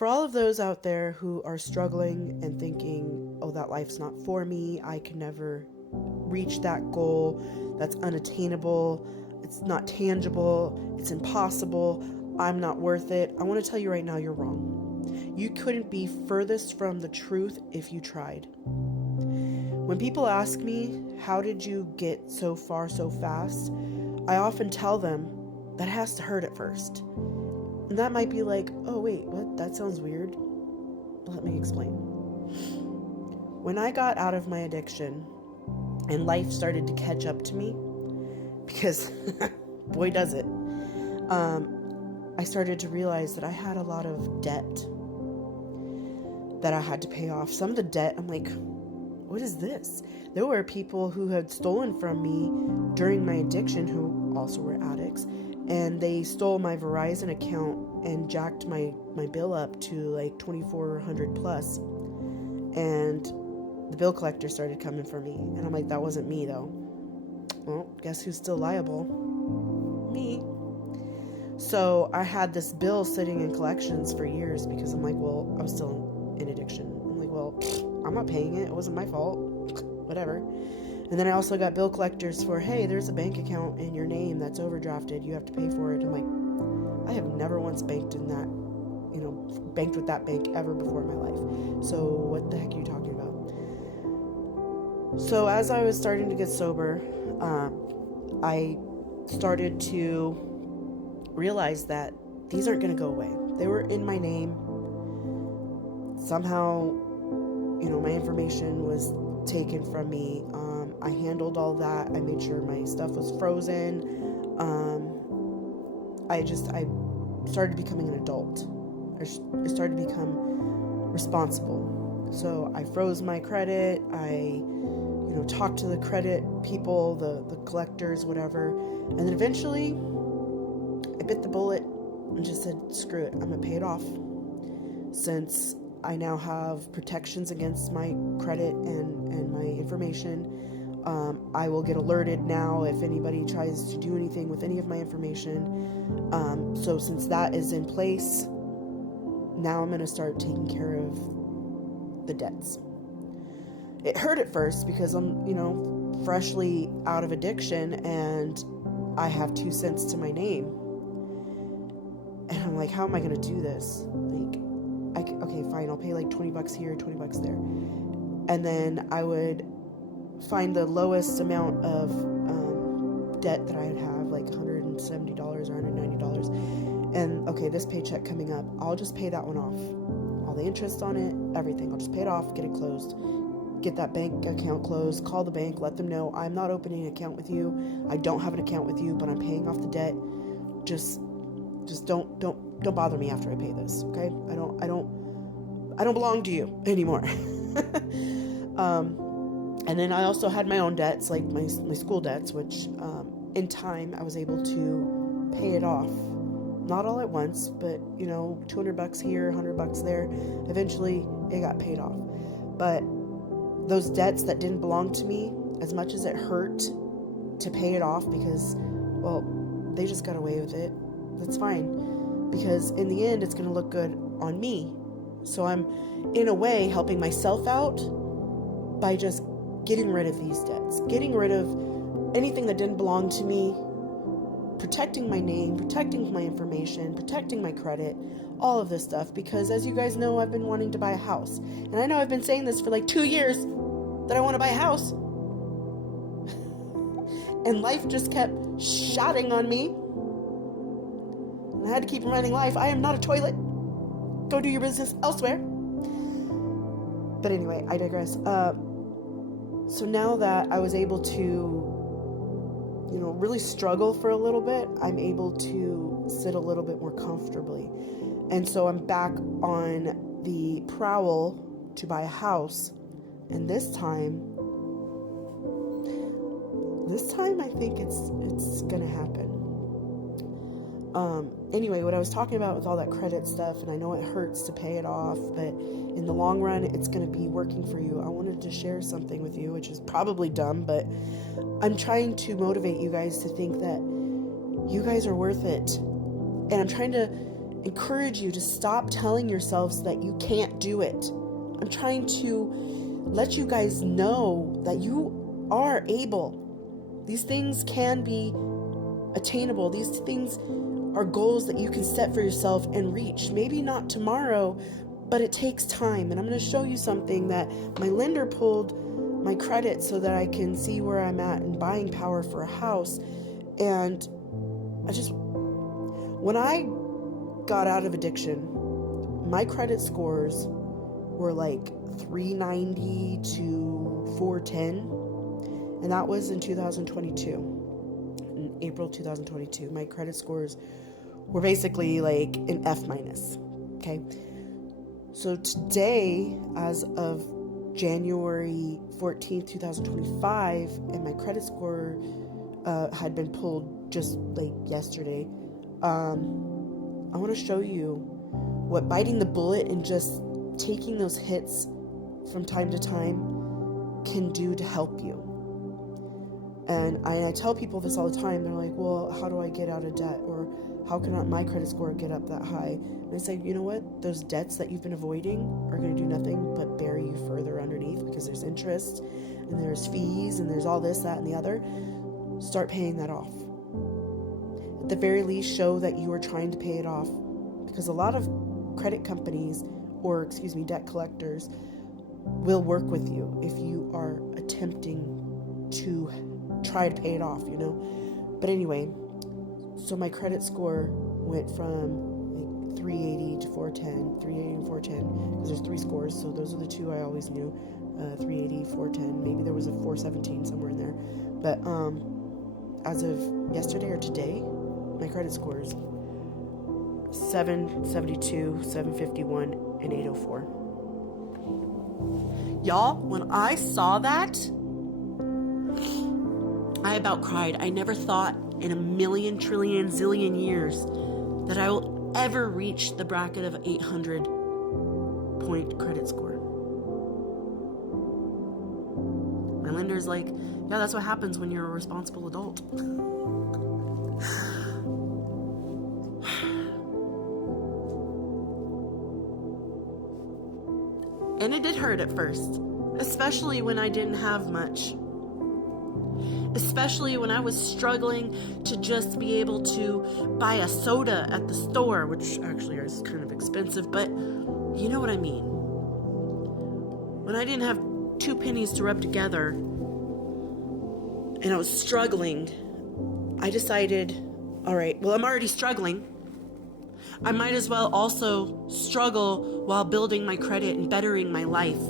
For all of those out there who are struggling and thinking, oh, that life's not for me, I can never reach that goal, that's unattainable, it's not tangible, it's impossible, I'm not worth it, I want to tell you right now, you're wrong. You couldn't be furthest from the truth if you tried. When people ask me, how did you get so far so fast? I often tell them that it has to hurt at first. And that might be like, oh wait, what? That sounds weird. Let me explain. When I got out of my addiction and life started to catch up to me, because boy does it, I started to realize that I had a lot of debt that I had to pay off. Some of the debt, I'm like, what is this? There were people who had stolen from me during my addiction who also were addicts, and they stole my Verizon account and jacked my bill up to like $2,400 plus. And the bill collector started coming for me, and I'm like, that wasn't me though. Well, guess who's still liable? Me. So I had this bill sitting in collections for years because I'm like, well, I was still in addiction. I'm like, well, I'm not paying it. It wasn't my fault. Whatever. And then I also got bill collectors for, hey, there's a bank account in your name that's overdrafted. You have to pay for it. I'm like, I have never once banked in that, banked with that bank ever before in my life. So what the heck are you talking about? So as I was starting to get sober, I started to realize that these aren't going to go away. They were in my name. Somehow, my information was taken from me. I handled all that. I made sure my stuff was frozen. I started becoming an adult. I started to become responsible. So I froze my credit. I, talked to the credit people, the collectors, whatever. And then eventually I bit the bullet and just said, screw it, I'm going to pay it off. Since I now have protections against my credit and my information. I will get alerted now if anybody tries to do anything with any of my information. So since that is in place, now I'm going to start taking care of the debts. It hurt at first because I'm, freshly out of addiction and I have 2 cents to my name. And I'm like, how am I going to do this? Okay, fine, I'll pay like $20 here, $20 there. And then I would find the lowest amount of debt that I'd have, like $170 or $190. And okay, this paycheck coming up, I'll just pay that one off. All the interest on it, everything. I'll just pay it off, get it closed. Get that bank account closed, call the bank, let them know I'm not opening an account with you. I don't have an account with you, but I'm paying off the debt. Just don't bother me after I pay this, okay? I don't belong to you anymore. And then I also had my own debts, like my school debts, which in time I was able to pay it off. Not all at once, but $200 here, $100 there. Eventually it got paid off. But those debts that didn't belong to me, as much as it hurt to pay it off because, well, they just got away with it. That's fine. Because in the end, it's going to look good on me. So I'm, in a way, helping myself out by just getting rid of these debts. Getting rid of anything that didn't belong to me. Protecting my name, protecting my information, protecting my credit, all of this stuff. Because as you guys know, I've been wanting to buy a house. And I know I've been saying this for like 2 years that I want to buy a house. And life just kept shotting on me. And I had to keep reminding life, I am not a toilet. Go do your business elsewhere. But anyway, I digress. So now that I was able to, really struggle for a little bit, I'm able to sit a little bit more comfortably. And so I'm back on the prowl to buy a house. And this time I think it's gonna happen. Anyway, what I was talking about with all that credit stuff, and I know it hurts to pay it off, but in the long run, it's going to be working for you. I wanted to share something with you, which is probably dumb, but I'm trying to motivate you guys to think that you guys are worth it. And I'm trying to encourage you to stop telling yourselves that you can't do it. I'm trying to let you guys know that you are able. These things can be attainable. These things are goals that you can set for yourself and reach. Maybe not tomorrow, but it takes time. And I'm going to show you something that my lender pulled my credit so that I can see where I'm at in buying power for a house. And when I got out of addiction, my credit scores were like 390 to 410. And that was in 2022. In April 2022, my credit scores were basically like an F minus. Okay. So today, as of January 14th, 2025, and my credit score had been pulled just like yesterday, I want to show you what biting the bullet and just taking those hits from time to time can do to help you. And I tell people this all the time. They're like, well, how do I get out of debt? Or how can my credit score get up that high? And I say, you know what? Those debts that you've been avoiding are going to do nothing but bury you further underneath, because there's interest and there's fees and there's all this, that, and the other. Start paying that off. At the very least, show that you are trying to pay it off, because a lot of credit companies, or debt collectors, will work with you if you are attempting to try to pay it off, But anyway, so my credit score went from like 380 to 410, 380 and 410, because there's 3 scores, so those are the 2 I always knew, 380, 410, maybe there was a 417 somewhere in there, but as of yesterday or today, my credit score is 772, 751, and 804. Y'all, when I saw that, I about cried. I never thought in a million, trillion, zillion years that I will ever reach the bracket of 800 point credit score. My lender's like, yeah, that's what happens when you're a responsible adult. And it did hurt at first, especially when I didn't have much. Especially when I was struggling to just be able to buy a soda at the store, which actually is kind of expensive, but you know what I mean. When I didn't have 2 pennies to rub together and I was struggling, I decided, all right, well, I'm already struggling. I might as well also struggle while building my credit and bettering my life.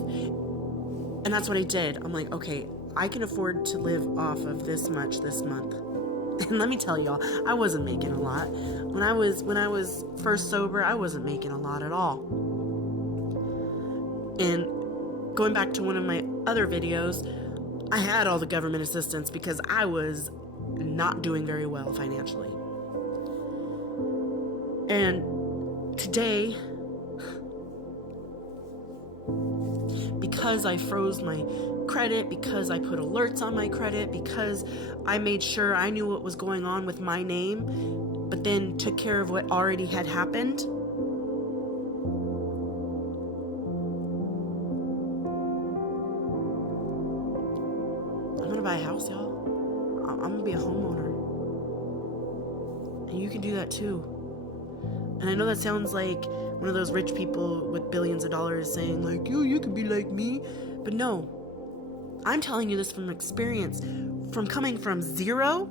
And that's what I did. I'm like, okay, I can afford to live off of this much this month. And let me tell y'all, I wasn't making a lot. When I was first sober, I wasn't making a lot at all. And going back to one of my other videos, I had all the government assistance because I was not doing very well financially. And today, because I froze my credit, because I put alerts on my credit, because I made sure I knew what was going on with my name, but then took care of what already had happened, I'm gonna buy a house, y'all. I'm gonna be a homeowner. And you can do that too. And I know that sounds like one of those rich people with billions of dollars saying like, you can be like me. But no, I'm telling you this from experience, from coming from zero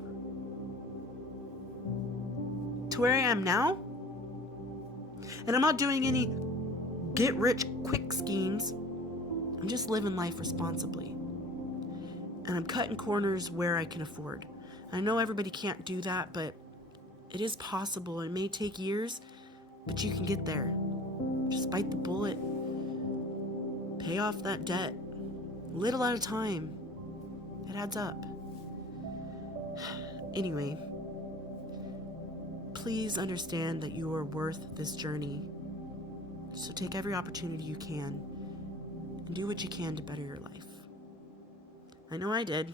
to where I am now. And I'm not doing any get rich quick schemes. I'm just living life responsibly. And I'm cutting corners where I can afford. I know everybody can't do that, but it is possible. It may take years, but you can get there. Just bite the bullet. Pay off that debt. Little at a time. It adds up. Anyway, please understand that you are worth this journey. So take every opportunity you can and do what you can to better your life. I know I did.